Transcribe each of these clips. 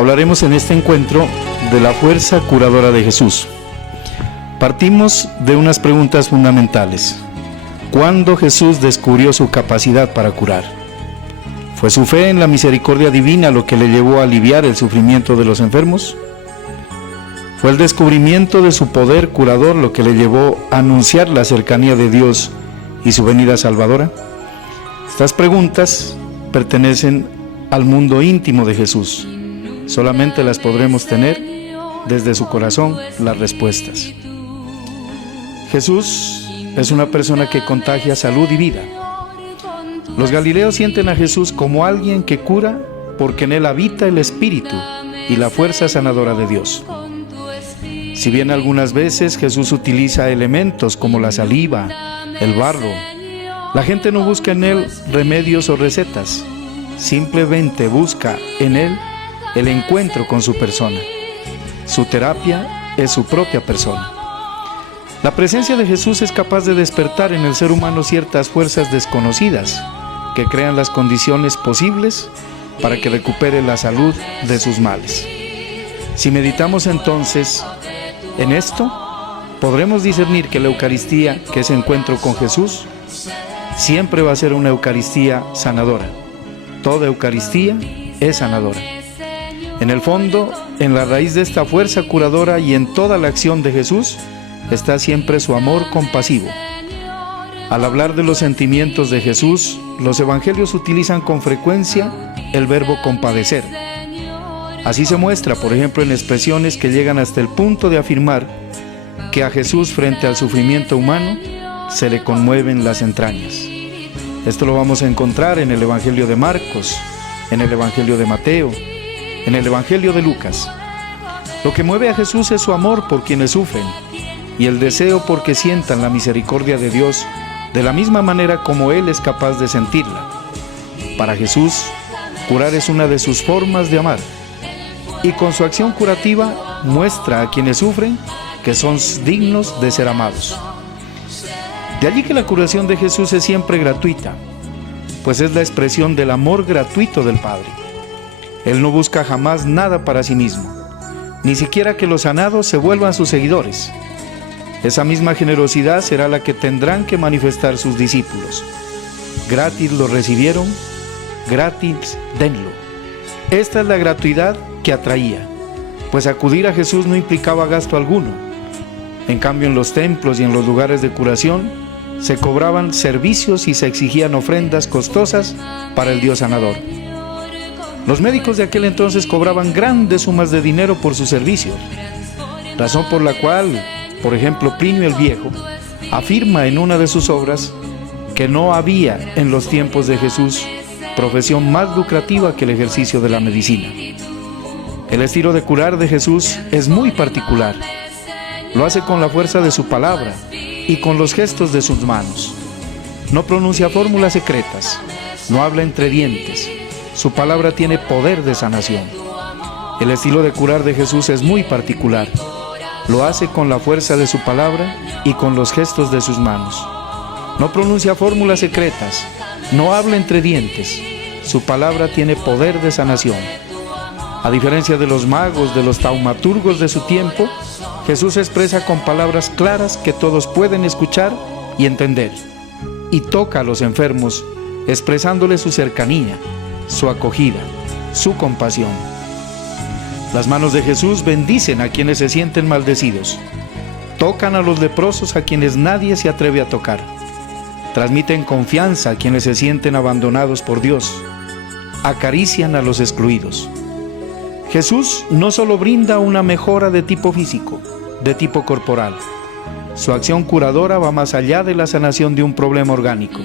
Hablaremos en este encuentro de la fuerza curadora de Jesús. Partimos de unas preguntas fundamentales. ¿Cuándo Jesús descubrió su capacidad para curar? ¿Fue su fe en la misericordia divina lo que le llevó a aliviar el sufrimiento de los enfermos? ¿Fue el descubrimiento de su poder curador lo que le llevó a anunciar la cercanía de Dios y su venida salvadora? Estas preguntas pertenecen al mundo íntimo de Jesús. Solamente las podremos tener desde su corazón, las respuestas. Jesús es una persona que contagia salud y vida. Los galileos sienten a Jesús como alguien que cura porque en él habita el Espíritu y la fuerza sanadora de Dios. Si bien algunas veces Jesús utiliza elementos como la saliva, el barro, la gente no busca en él remedios o recetas, simplemente busca en él el encuentro con su persona. Su terapia es su propia persona. La presencia de Jesús es capaz de despertar en el ser humano ciertas fuerzas desconocidas que crean las condiciones posibles para que recupere la salud de sus males. Si meditamos entonces en esto, podremos discernir que la Eucaristía, que es encuentro con Jesús, siempre va a ser una Eucaristía sanadora. Toda Eucaristía es sanadora. En el fondo, en la raíz de esta fuerza curadora y en toda la acción de Jesús, está siempre su amor compasivo. Al hablar de los sentimientos de Jesús, los evangelios utilizan con frecuencia el verbo compadecer. Así se muestra, por ejemplo, en expresiones que llegan hasta el punto de afirmar que a Jesús, frente al sufrimiento humano, se le conmueven las entrañas. Esto lo vamos a encontrar en el Evangelio de Marcos, en el Evangelio de Mateo, en el Evangelio de Lucas. Lo que mueve a Jesús es su amor por quienes sufren y el deseo por que sientan la misericordia de Dios de la misma manera como Él es capaz de sentirla. Para Jesús, curar es una de sus formas de amar, y con su acción curativa muestra a quienes sufren que son dignos de ser amados. De allí que la curación de Jesús es siempre gratuita, pues es la expresión del amor gratuito del Padre. Él no busca jamás nada para sí mismo, ni siquiera que los sanados se vuelvan sus seguidores. Esa misma generosidad será la que tendrán que manifestar sus discípulos. Gratis lo recibieron, gratis denlo. Esta es la gratuidad que atraía, pues acudir a Jesús no implicaba gasto alguno. En cambio, en los templos y en los lugares de curación se cobraban servicios y se exigían ofrendas costosas para el Dios sanador. Los médicos de aquel entonces cobraban grandes sumas de dinero por sus servicios, razón por la cual, por ejemplo, Plinio el Viejo afirma en una de sus obras que no había en los tiempos de Jesús profesión más lucrativa que el ejercicio de la medicina. El estilo de curar de Jesús es muy particular. Lo hace con la fuerza de su palabra y con los gestos de sus manos. No pronuncia fórmulas secretas, no habla entre dientes. Su palabra tiene poder de sanación. El estilo de curar de Jesús es muy particular. Lo hace con la fuerza de su palabra y con los gestos de sus manos. No pronuncia fórmulas secretas, no habla entre dientes. Su palabra tiene poder de sanación. A diferencia de los magos, de los taumaturgos de su tiempo, Jesús expresa con palabras claras que todos pueden escuchar y entender. Y toca a los enfermos, expresándoles su cercanía, su acogida, su compasión. Las manos de Jesús bendicen a quienes se sienten maldecidos. Tocan a los leprosos a quienes nadie se atreve a tocar. Transmiten confianza a quienes se sienten abandonados por Dios. Acarician a los excluidos. Jesús no solo brinda una mejora de tipo físico, de tipo corporal. Su acción curadora va más allá de la sanación de un problema orgánico.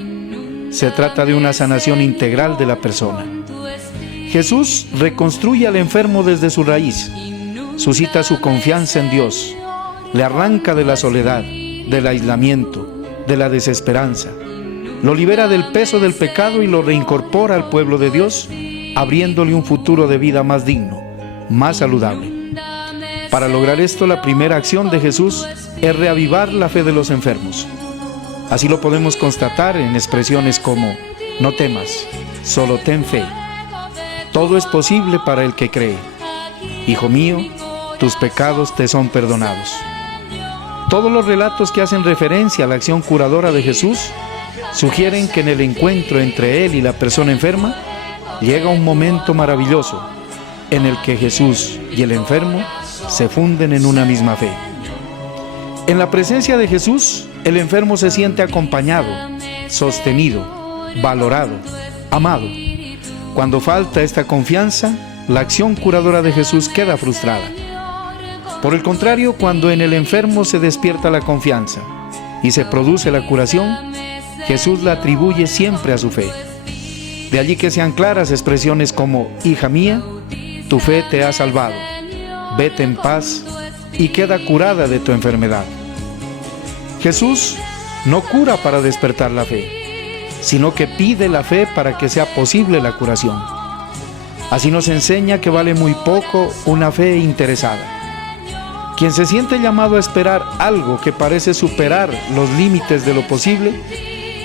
Se trata de una sanación integral de la persona. Jesús reconstruye al enfermo desde su raíz, suscita su confianza en Dios, le arranca de la soledad, del aislamiento, de la desesperanza, lo libera del peso del pecado y lo reincorpora al pueblo de Dios, abriéndole un futuro de vida más digno, más saludable. Para lograr esto, la primera acción de Jesús es reavivar la fe de los enfermos. Así lo podemos constatar en expresiones como: no temas, solo ten fe. Todo es posible para el que cree. Hijo mío, tus pecados te son perdonados. Todos los relatos que hacen referencia a la acción curadora de Jesús sugieren que en el encuentro entre Él y la persona enferma llega un momento maravilloso en el que Jesús y el enfermo se funden en una misma fe. En la presencia de Jesús, el enfermo se siente acompañado, sostenido, valorado, amado. Cuando falta esta confianza, la acción curadora de Jesús queda frustrada. Por el contrario, cuando en el enfermo se despierta la confianza y se produce la curación, Jesús la atribuye siempre a su fe. De allí que sean claras expresiones como: hija mía, tu fe te ha salvado, vete en paz y queda curada de tu enfermedad. Jesús no cura para despertar la fe, sino que pide la fe para que sea posible la curación. Así nos enseña que vale muy poco una fe interesada. Quien se siente llamado a esperar algo que parece superar los límites de lo posible,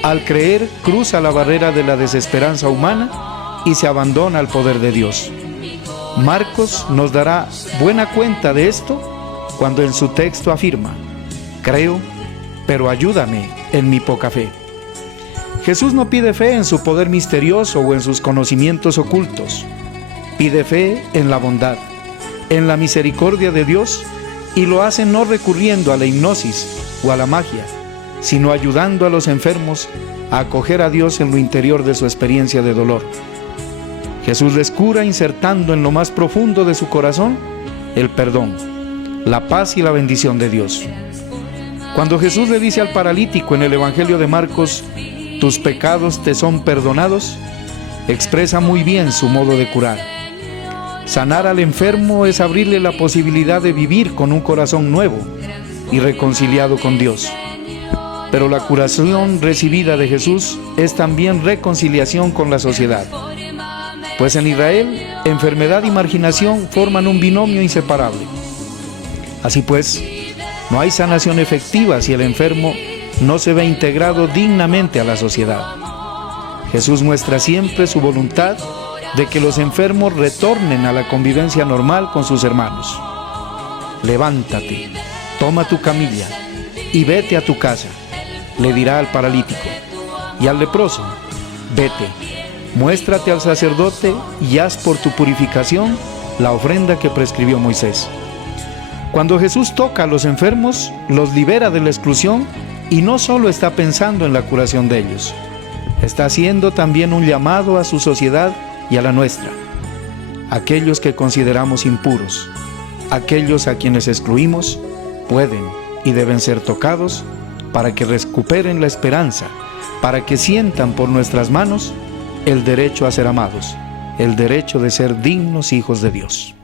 al creer cruza la barrera de la desesperanza humana y se abandona al poder de Dios. Marcos nos dará buena cuenta de esto cuando en su texto afirma: creo, pero ayúdame en mi poca fe. Jesús no pide fe en su poder misterioso o en sus conocimientos ocultos. Pide fe en la bondad, en la misericordia de Dios, y lo hace no recurriendo a la hipnosis o a la magia, sino ayudando a los enfermos a acoger a Dios en lo interior de su experiencia de dolor. Jesús les cura insertando en lo más profundo de su corazón el perdón, la paz y la bendición de Dios. Cuando Jesús le dice al paralítico en el Evangelio de Marcos: tus pecados te son perdonados, expresa muy bien su modo de curar. Sanar al enfermo es abrirle la posibilidad de vivir con un corazón nuevo y reconciliado con Dios. Pero la curación recibida de Jesús es también reconciliación con la sociedad. Pues en Israel, enfermedad y marginación forman un binomio inseparable. Así pues, no hay sanación efectiva si el enfermo no se ve integrado dignamente a la sociedad. Jesús muestra siempre su voluntad de que los enfermos retornen a la convivencia normal con sus hermanos. Levántate, toma tu camilla y vete a tu casa, le dirá al paralítico, y al leproso: vete, muéstrate al sacerdote y haz por tu purificación la ofrenda que prescribió Moisés. Cuando Jesús toca a los enfermos, los libera de la exclusión y no solo está pensando en la curación de ellos, está haciendo también un llamado a su sociedad y a la nuestra. Aquellos que consideramos impuros, aquellos a quienes excluimos, pueden y deben ser tocados para que recuperen la esperanza, para que sientan por nuestras manos el derecho a ser amados, el derecho de ser dignos hijos de Dios.